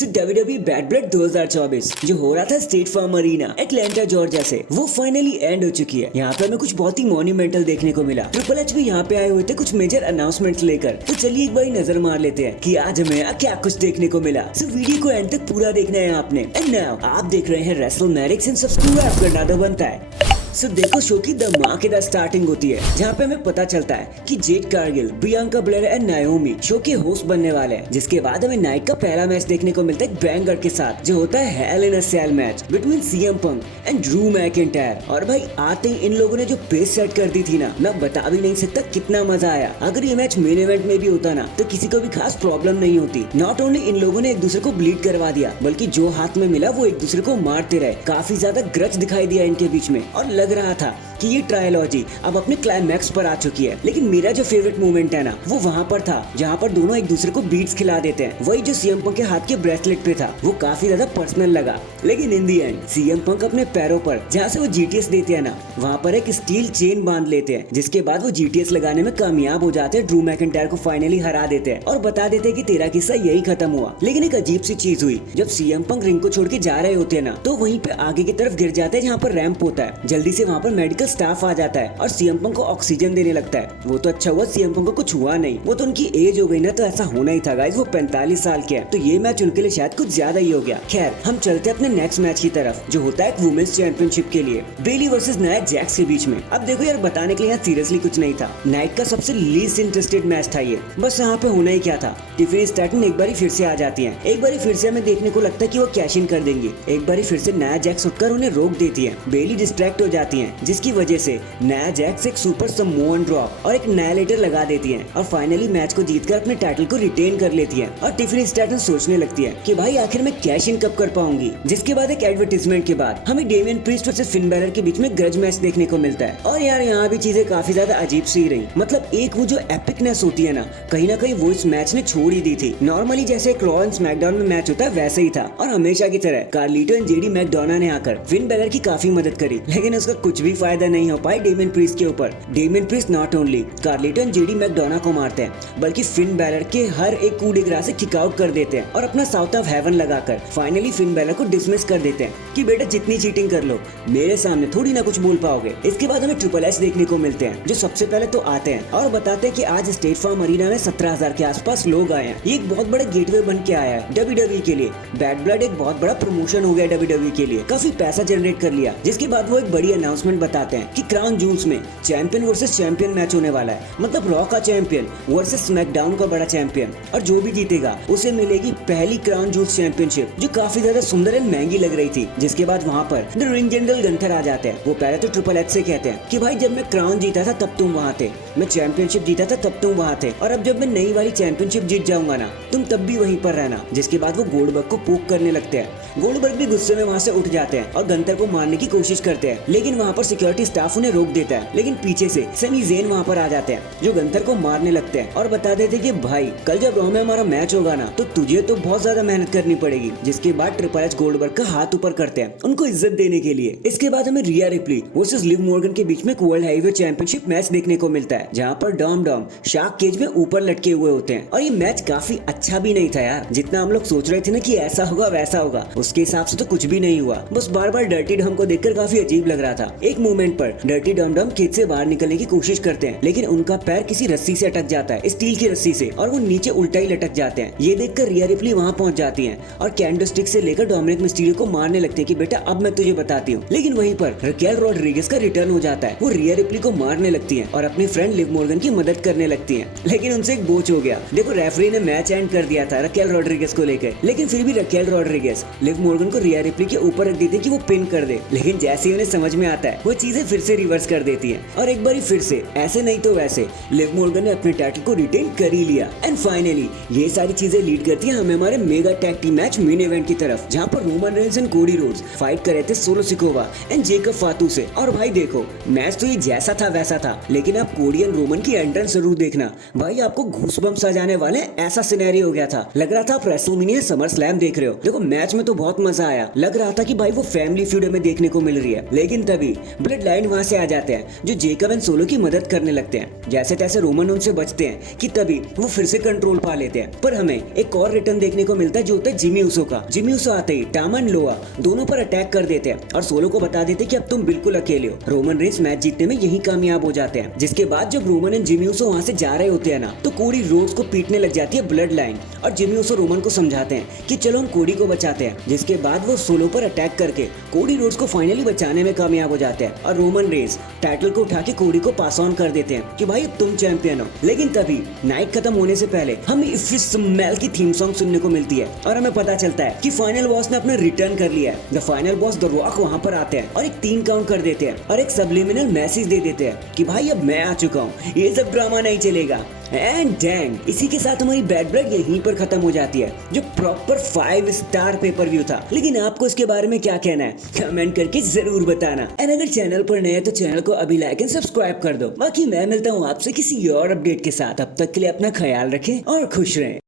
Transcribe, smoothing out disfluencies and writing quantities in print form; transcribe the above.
सो WWE bad blood 2024 जो हो रहा था State Farm Arena Atlanta Georgia से, वो फाइनली एंड हो चुकी है। यहाँ पे हमें कुछ बहुत ही मॉन्यूमेंटल देखने को मिला। ट्रिपल एच भी यहाँ पे आए हुए थे कुछ मेजर अनाउंसमेंट लेकर। तो चलिए एक बार नजर मार लेते हैं कि आज हमें क्या कुछ देखने को मिला। सो वीडियो को एंड तक पूरा देखना है आपने। एंड नाउ आप देख रहे हैं रेसलमैनिक्स एंड सब्सक्राइब करना तो बनता है। सो देखो शो की धमाकेदार स्टार्टिंग होती है जहाँ पे हमें पता चलता है कि Jade Cargill, Bianca Blair and नायोमी show के होस्ट बनने वाले हैं। जिसके बाद हमें नाइट का पहला मैच देखने को मिलता है बैंगर के साथ, जो होता है hell in a cell match between CM Punk and Drew McIntyre. और भाई आते ही इन लोगों ने जो पेस सेट कर दी थी ना, मैं बता भी नहीं सकता कितना मजा आया। अगर ये मैच मेन इवेंट में भी होता ना तो किसी को भी खास प्रॉब्लम नहीं होती। नॉट ओनली इन लोगों ने एक दूसरे को ब्लीड करवा दिया, बल्कि जो हाथ में मिला वो एक दूसरे को मारते रहे। काफी ज्यादा ग्रज दिखाई दिया इनके बीच में और लग रहा था कि ये ट्रायलॉजी अब अपने क्लाइमैक्स पर आ चुकी है। लेकिन मेरा जो फेवरेट मोमेंट है ना, वो वहाँ पर था जहाँ पर दोनों एक दूसरे को बीट्स खिला देते हैं। वही जो सीएम पंक के हाथ के ब्रेसलेट पे था, वो काफी ज्यादा पर्सनल लगा। लेकिन इन दी एंड सीएम पंक अपने पैरों पर जहाँ से वो जीटीएस देते हैं ना, वहाँ पर एक स्टील चेन बांध लेते हैं। जिसके बाद वो जीटीएस लगाने में कामयाब हो जाते हैं। ड्रू मैकिंटायर को फाइनली हरा देते हैं और बता देते हैं कि तेरा किस्सा यही खत्म हुआ। लेकिन एक अजीब सी चीज हुई, जब सीएम पंक रिंग को छोड़ के जा रहे होते हैं ना, तो वहीं पे आगे की तरफ गिर जाते हैं जहाँ पर रैंप होता है। जल्दी से वहाँ पर मेडिकल स्टाफ आ जाता है और सीएम पंक को ऑक्सीजन देने लगता है। वो तो अच्छा हुआ सीएम पंक को कुछ हुआ नहीं, वो तो उनकी एज हो गई ना, तो ऐसा होना ही था गाइस। वो 45 साल के हैं, तो ये मैच उनके लिए शायद कुछ ज्यादा ही हो गया। खैर हम चलते हैं अपने नेक्स्ट मैच की तरफ, जो होता है वुमेन्स चैंपियनशिप के लिए बेली वर्सेस नाया जैक्स के बीच में। अब देखो यार, बताने के लिए यहाँ सीरियसली कुछ नहीं था। नाइट का सबसे लीस्ट इंटरेस्टेड मैच था ये। बस यहाँ पे होना ही क्या था, टिफिनी स्टैटन एक बारी फिर से आ जाती है। एक बारी फिर से हमें देखने को लगता है कि वो कैश इन कर देंगी। एक बारी फिर से नाया जैक्स उठकर उन्हें रोक देती है। बेली डिस्ट्रैक्ट हो जाती है, जिसकी वजह से नाया जैक्स एक सुपर समोअन ड्रॉप और एक नायलेटर लगा देती है और फाइनली मैच को जीतकर अपने टाइटल को रिटेन कर लेती है। और टिफिनी स्टैटन सोचने लगती है कि भाई आखिर मैं कैश इन कब कर पाऊंगी। जिसके बाद एक एडवर्टाइजमेंट के बाद हमें Damien priest versus Finn Balor के बीच में ग्रज मैच देखने को मिलता है। और यार यहाँ भी चीजें काफी ज्यादा अजीब सी रही। मतलब एक वो जो एपिकनेस होती है ना, कहीं ना कहीं वो इस मैच ने छोड़ ही दी थी। नॉर्मली जैसे एक रॉ एंड स्मैकडाउन में मैच होता है वैसे ही था। और हमेशा की तरह कार्लिटो एंड जेडी मैकडोना ने आकर फिन बैलर की काफी मदद करी, लेकिन उसका कुछ भी फायदा नहीं हो पाया डेमियन प्रीस्ट के ऊपर। Damien priest not only Carlito and JD McDonagh को मारते हैं, बल्कि फिन बैलर के हर एक coup de grace से किक आउट कर देते हैं और अपना साउथ ऑफ हेवन लगाकर फाइनली फिन बैलर को डिसमिस कर देते हैं कि बेटा जितनी चीटिंग कर लो, मेरे सामने थोड़ी ना कुछ बोल पाओगे। इसके बाद हमें ट्रिपल एच देखने को मिलते हैं, जो सबसे पहले तो आते हैं और बताते हैं कि आज स्टेट फार्म अरीना में 17,000 के आसपास लोग आए हैं। ये एक बहुत बड़ा गेटवे बन के आया है WWE के लिए। बैड ब्लड एक बहुत बड़ा प्रमोशन हो गया WWE के लिए, काफी पैसा जनरेट कर लिया। जिसके बाद वो एक बड़ी अनाउंसमेंट बताते हैं कि क्राउन जूल्स में चैंपियन वर्सेस चैंपियन मैच होने वाला है। मतलब रॉ का चैंपियन वर्सेस स्मैकडाउन का बड़ा चैंपियन, और जो भी जीतेगा उसे मिलेगी पहली क्राउन जूल्स चैंपियनशिप, जो काफी ज्यादा सुंदर एंड महंगी लग रही थी। जिसके बाद वहाँ पर द रिंग जनरल गंथर आ जाते हैं। वो पहले तो ट्रिपल एच से कहते हैं कि भाई जब मैं क्राउन जीता था तब तुम वहाँ थे, मैं चैंपियनशिप जीता था तब तुम वहाँ थे, और अब जब मैं नई वाली चैंपियनशिप जीत जाऊंगा ना, तुम तब भी वहीं पर रहना। जिसके बाद वो गोल्डबर्ग को पोक करने लगते हैं। गोल्डबर्ग भी गुस्से में वहाँ से उठ जाते हैं और गंथर को मारने की कोशिश करते हैं, लेकिन वहाँ पर सिक्योरिटी स्टाफ उन्हें रोक देता है। लेकिन पीछे से समी ज़ेन वहाँ पर आ जाते हैं, जो गंथर को मारने लगते हैं और बता देते कि भाई कल जब रॉ में हमारा मैच होगा ना, तो तुझे तो बहुत ज्यादा मेहनत करनी पड़ेगी। जिसके बाद ट्रिपल एच गोल्डबर्ग का हाथ ऊपर करते हैं उनको इज्जत देने के लिए। इसके बाद हमें रिया रिप्ली वर्सेस लिव मॉर्गन के बीच में एक वर्ल्ड हैवीवेट चैंपियनशिप मैच देखने को मिलता है, जहाँ पर डॉम शार्क केज में ऊपर लटके हुए होते हैं। और ये मैच काफी अच्छा भी नहीं था यार, जितना हम लोग सोच रहे थे ना कि ऐसा होगा वैसा होगा, उसके हिसाब से तो कुछ भी नहीं हुआ। बस बार बार डर्टी डॉम को देखकर काफी अजीब लग रहा था। एक मोमेंट पर डर्टी डॉम केज से बाहर निकलने की कोशिश करते हैं, लेकिन उनका पैर किसी रस्सी से अटक जाता है, स्टील की रस्सी से, और वो नीचे उल्टा ही लटक जाते हैं। ये देखकर रिया रिप्ली वहाँ पहुंच जाती हैं और कैंडोस्टिक से लेकर डोमिनिक मिस्टीरियो को मारने लगते हैं कि बेटा अब मैं तुझे बताती हूँ। लेकिन वहीं पर रकेल रॉड्रिगेज का रिटर्न हो जाता है। वो रिया रिप्ली को मारने लगती है और अपनी फ्रेंड लिव मॉर्गन की मदद करने लगती है, लेकिन उनसे एक बोझ हो गया। देखो रेफरी ने मैच एंड कर दिया था रकेल रॉड्रिगेज को लेकर, लेकिन फिर भी रकेल रॉड्रिगेज लिव मॉर्गन को रिया रिप्ली के ऊपर रख देते कि वो पिन कर दे। लेकिन जैसे ही उन्हें समझ में आता है, वो चीजें फिर से रिवर्स कर देती है और एक बारी फिर से ऐसे नहीं तो वैसे लिव मॉर्गन ने अपने टाइटल को रिटेन कर ही लिया। एंड फाइनली ये सारी चीजें लीड करती है हमें हमारे mega tag team match main event की तरफ, जहाँ पर Roman Reigns and Cody Rhodes fight कर रहे थे सोलो सिकोवा एंड जेकब फातू से। और भाई देखो मैच तो ये जैसा था वैसा था, लेकिन आप कोडी एंड रोमन की एंट्रेंस जरूर देखना भाई, आपको घूसबम्स आ जाने वाले ऐसा सिनेरियो हो गया था। लग रहा था आप रेसलमेनिया समर स्लैम देख रहे हो। देखो मैच में तो बहुत मजा आया, लग रहा था कि भाई वो फैमिली फ्यूड हमें देखने को मिल रही है। लेकिन तभी ब्लड लाइन वहां से आ जाते हैं जो जेकब एंड सोलो की मदद करने लगते हैं। जैसे तैसे रोमन उनसे बचते हैं कि तभी वो फिर से कंट्रोल पा लेते हैं। पर हमें एक और रिटर्न देखने को मिलता है जो होता है जिमी ऊसो का। जिमी ऊसो आते ही टामा एंड लोआ दोनों पर अटैक कर देते हैं और सोलो को बता देते हैं कि अब तुम बिल्कुल अकेले हो। रोमन रेस मैच जीतने में यही कामयाब हो जाते हैं। जिसके बाद जब रोमन एंड जिमी ऊसो वहां से जा रहे होते हैं ना, तो कोडी रोड्स को पीटने लग जाती है ब्लड लाइन और जिमी ऊसो रोमन को समझाते हैं कि चलो हम कोडी को बचाते हैं। जिसके बाद वो सोलो पर अटैक करके कोडी रोड्स को फाइनली बचाने में कामयाब हो जाते हैं और रोमन रेस टाइटल को उठा के कोडी को पास ऑन कर देते हैं कि भाई अब तुम चैंपियन हो। लेकिन तभी नाइट खत्म होने से पहले हमें इफ इज स्मेल की थीम सॉन्ग सुनने को मिलती है और हमें पता चलता है कि फाइनल बॉस ने अपना रिटर्न कर लिया है। The final boss the rock वहां पर आते हैं और एक 3 काउंट कर देते हैं और एक सबलिमिनल मैसेज दे देते हैं कि भाई अब मैं आ चुका हूँ, ये सब ड्रामा नहीं चलेगा। एंड डैंग इसी के साथ हमारी बैड ब्लड यहीं पर खत्म हो जाती है, जो प्रॉपर 5 स्टार पेपर व्यू था। लेकिन आपको इसके बारे में क्या कहना है कमेंट करके जरूर बताना। एंड अगर चैनल पर नए हैं तो चैनल को अभी लाइक एंड सब्सक्राइब कर दो। बाकी मैं मिलता हूँ आपसे किसी और अपडेट के साथ। अब तक के लिए अपना ख्याल रखें और खुश रहें।